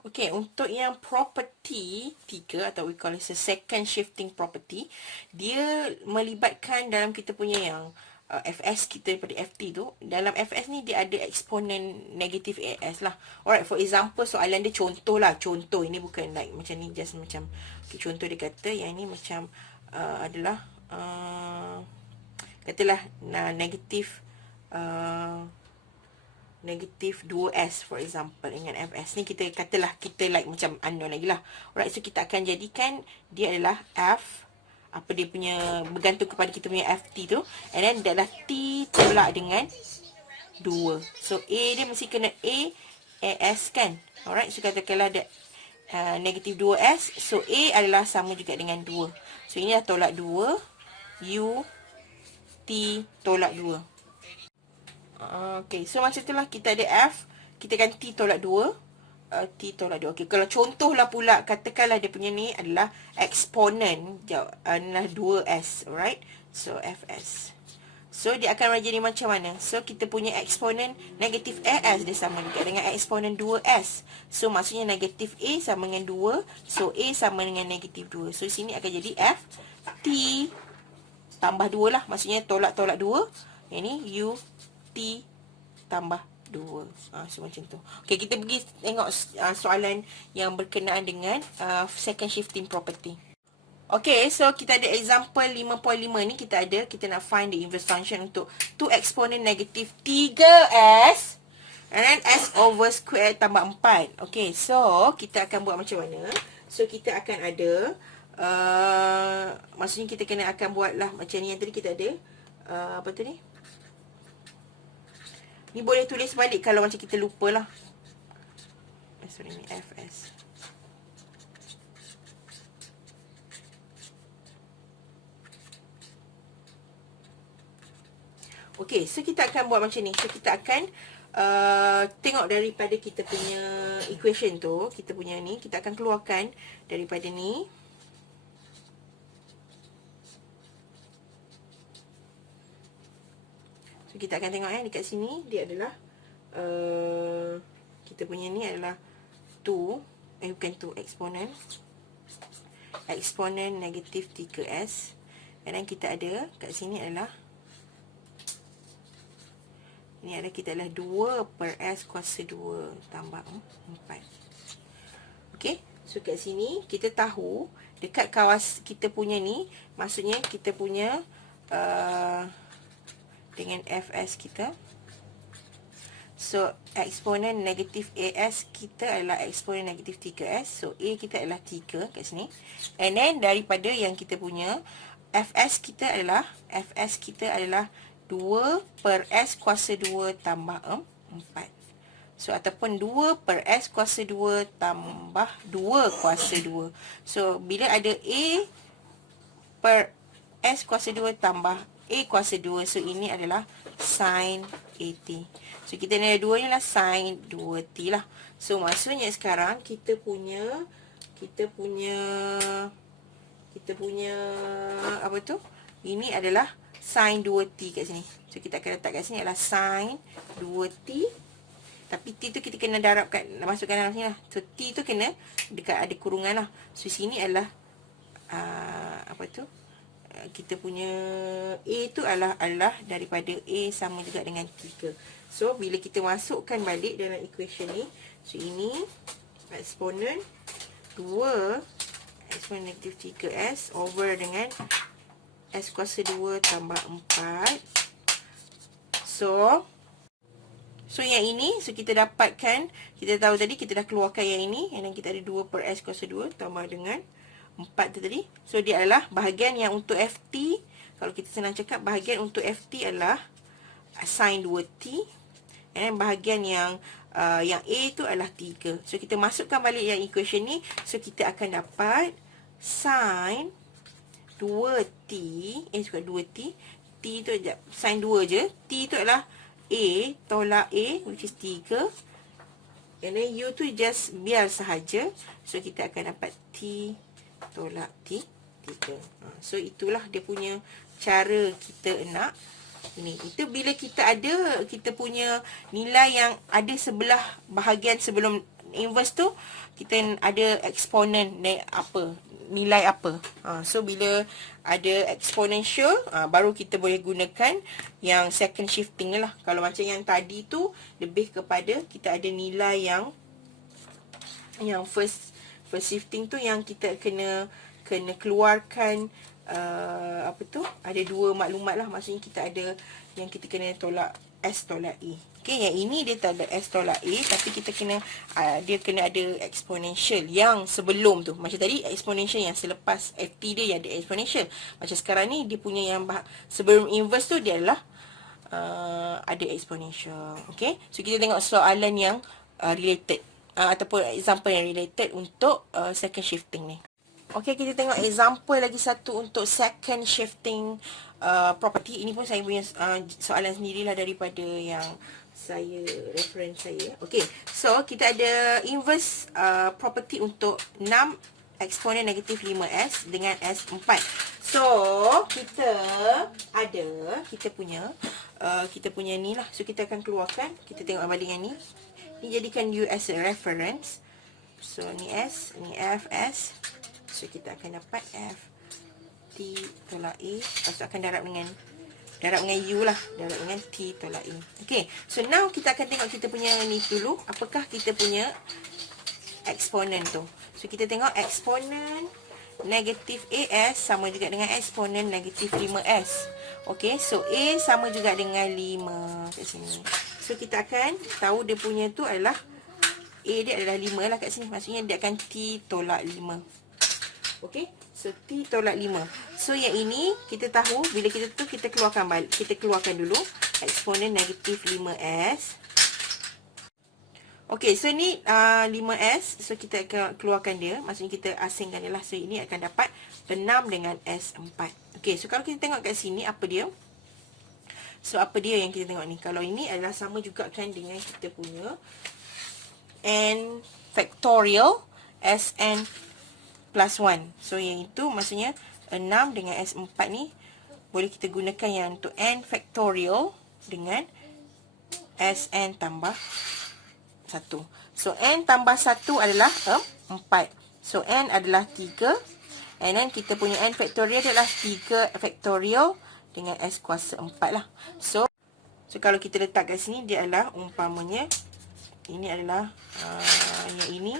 Okey, untuk yang property 3 atau we call it a second shifting property, dia melibatkan dalam kita punya yang FS kita daripada FT tu. Dalam FS ni dia ada eksponen negatif AS lah. Alright, for example soalan dia contoh lah. Contoh, ini bukan like macam ni, just macam okay, contoh dia kata yang ni macam adalah katalah negatif negatif 2S for example dengan FS ni, kita katalah kita like macam unknown lagi lah. Alright, so kita akan jadikan dia adalah F, apa dia punya, bergantung kepada kita punya FT tu, and then dia adalah T tolak dengan 2. So A dia mesti kena AS kan. Alright, so katakanlah ada negatif 2S, so A adalah sama juga dengan 2. So ini dah tolak 2, U T tolak 2. Okay, so macam itulah kita ada F, kita kan T tolak 2, T tolak 2. Okay, kalau contoh lah pula, katakanlah dia punya ni adalah eksponen adalah 2S, alright. So Fs, so dia akan jadi macam mana? So kita punya eksponen negatif AS dia sama juga dengan eksponen 2S. So maksudnya negatif A sama dengan 2, so A sama dengan negatif 2. So sini akan jadi F T tambah 2 lah, maksudnya tolak-tolak 2. Yang ni U T tambah 2. So macam tu. Okay, kita pergi tengok soalan yang berkenaan dengan second shifting property. Okay, so kita ada example 5.5 ni, kita nak find the inverse function untuk 2 eksponen negatif 3S and then S over square tambah 4. Okay, so kita akan buat macam mana? So kita akan ada maksudnya kita akan buat lah macam ni yang tadi kita ada apa tu ni? Ni boleh tulis balik kalau macam kita lupa lah. Sorry, ni FS. Okay, so kita akan buat macam ni. So kita akan tengok daripada kita punya equation tu, kita punya ni, kita akan keluarkan daripada ni. So kita akan tengok dekat sini dia adalah kita punya ni adalah 2, bukan 2, eksponen negatif 3S, and then kita ada kat sini adalah ini adalah kita adalah 2 per S kuasa 2 tambah 4. Okay, so kat sini kita tahu dekat kawas kita punya ni, maksudnya kita punya dengan Fs kita, so eksponen negatif AS kita adalah eksponen negatif 3S. So A kita adalah 3 kat sini, and then daripada yang kita punya Fs kita adalah 2 per S kuasa 2 tambah 4. So ataupun 2 per S kuasa 2 tambah 2 kuasa 2. So bila ada A per S kuasa 2 tambah A kuasa 2, so ini adalah sin AT. So kita ni ada 2 ni lah, sin 2T lah. So maksudnya sekarang kita punya apa tu? Ini adalah sin 2T kat sini. So kita akan letak kat sini adalah sin 2T. Tapi T tu kita kena darabkan, masukkan dalam sini lah. So T tu kena dekat ada kurungan lah. So sini adalah apa tu? Kita punya A tu adalah daripada A sama juga dengan 3. So bila kita masukkan balik dalam equation ni, so ini eksponen 2 eksponen negatif 3S over dengan S kuasa 2 tambah 4. So yang ini, so kita dapatkan, kita tahu tadi kita dah keluarkan yang ini, and then kita ada 2 per S kuasa 2 tambah dengan 4 tu tadi. So dia adalah bahagian yang untuk FT, kalau kita senang cakap bahagian untuk FT adalah sin 2T, and then bahagian yang A tu adalah 3. So kita masukkan balik yang equation ni, so kita akan dapat sin 2T, suka 2T, T tu sin 2 je, T tu adalah A tolak A, which is 3, and then U tu just biar sahaja. So kita akan dapat T tolak T 3. So itulah dia punya cara kita nak ini. Itu bila kita ada kita punya nilai yang ada sebelah bahagian sebelum Inverse tu kita ada eksponen apa, nilai apa. So bila ada exponential, baru kita boleh gunakan yang second shifting ni lah. Kalau macam yang tadi tu lebih kepada kita ada nilai yang first shifting tu yang kita kena keluarkan apa tu, ada dua maklumat lah. Maksudnya kita ada yang kita kena tolak S tolak A. Okay, yang ini dia tak ada S tolak A, tapi kita kena dia kena ada exponential yang sebelum tu. Macam tadi exponential yang selepas FT dia yang ada exponential. Macam sekarang ni dia punya yang sebelum inverse tu dia adalah ada exponential. Okay, so kita tengok soalan yang related ataupun example yang related untuk second shifting ni. Okay, kita tengok example lagi satu untuk second shifting property. Ini pun saya punya soalan sendirilah daripada yang saya reference saya. Okay, so kita ada inverse property untuk 6 eksponen negatif 5S dengan S4. So, kita punya ni lah. So, kita akan keluarkan. Kita tengok balik yang ni. Ni jadikan U as a reference. So, ni S, ni F, S. So, kita akan dapat F T tolak A. Lepas tu akan darab dengan U lah. Darab dengan T tolak A. Okay. So, now kita akan tengok kita punya ni dulu. Apakah kita punya eksponen tu. So, kita tengok eksponen negatif AS sama juga dengan eksponen negatif 5S. Okay. So, A sama juga dengan 5 kat sini. So, kita akan tahu dia punya tu adalah A dia adalah 5 lah kat sini. Maksudnya dia akan T tolak 5. Okey, so T tolak 5. So yang ini kita tahu bila kita keluarkan balik. Kita keluarkan dulu eksponen negatif 5S. Okey, so ni 5S. So kita akan keluarkan dia. Maksudnya kita asingkan dia lah. So ini akan dapat 6 dengan S4. Okey, so kalau kita tengok kat sini apa dia? So apa dia yang kita tengok ni? Kalau ini adalah sama juga kan dengan kita punya N factorial Sn plus 1. So, yang itu maksudnya 6 dengan S4 ni boleh kita gunakan yang untuk N factorial dengan Sn tambah 1. So, N tambah 1 adalah 4. So, N adalah 3. And then, kita punya N factorial adalah 3 factorial dengan S kuasa 4 lah. So, kalau kita letak kat sini, dia adalah umpamanya ini adalah yang ini.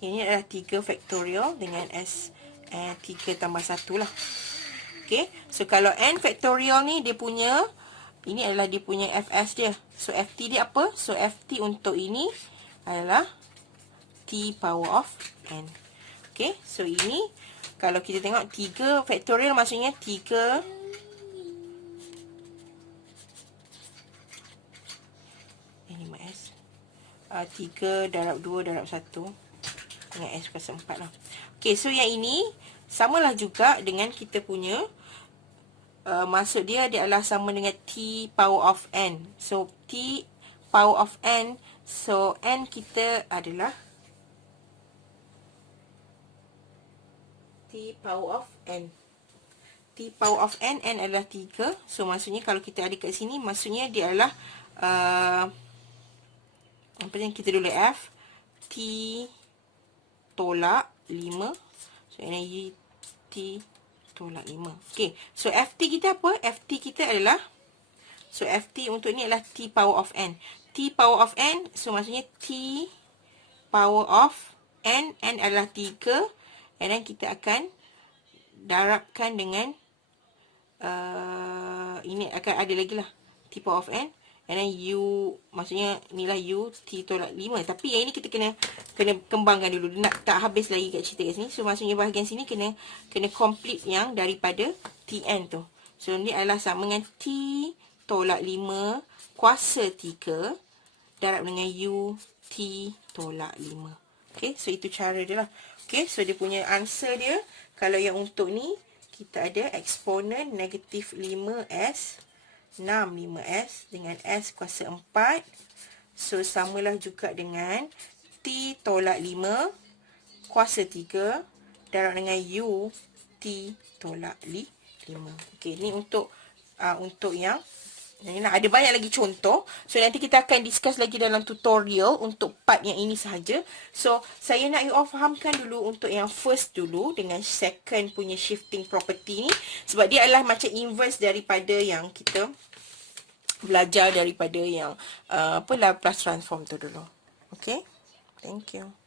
Ini adalah 3 factorial dengan S 3 tambah 1 lah. Okay. So, kalau N factorial ni dia punya, ini adalah dia punya Fs dia. So, Ft dia apa? So, Ft untuk ini adalah T power of N. Okay. So, ini kalau kita tengok 3 factorial maksudnya 3 5S 3 darab 2 darab 1 dengan S kuasa 4 lah. Okay, so yang ini samalah juga dengan kita punya maksud dia adalah sama dengan T power of N. So, T power of N. So, N kita adalah T power of N. T power of N, N adalah 3. So, maksudnya kalau kita ada kat sini, maksudnya dia adalah apa yang kita dulu F T tolak 5. So, energi T tolak 5. Okay. So, FT kita apa? FT kita adalah, so, FT untuk ni adalah T power of N. T power of N, so, maksudnya T power of N. N adalah 3. And then, kita akan darabkan dengan ini akan ada lagi lah. T power of N. And then U, maksudnya inilah U T tolak 5. Tapi yang ini kita kena kembangkan dulu. Nak tak habis lagi kat cerita kat sini. So, maksudnya bahagian sini kena complete yang daripada Tn tu. So, ni adalah sama dengan T tolak 5 kuasa 3 darab dengan U T tolak 5. Okay, so itu cara dia lah. Okay, so dia punya answer dia. Kalau yang untuk ni, kita ada eksponen negatif 5S 5S dengan S kuasa 4. So, samalah juga dengan T tolak 5 kuasa 3 darab dengan U T tolak 5. Okey, ni untuk yang Ada banyak lagi contoh. So, nanti kita akan discuss lagi dalam tutorial untuk part yang ini sahaja. So, saya nak you all fahamkan dulu untuk yang first dulu dengan second punya shifting property ni. Sebab dia adalah macam inverse daripada yang kita belajar daripada yang Laplace transform tu dulu. Okay? Thank you.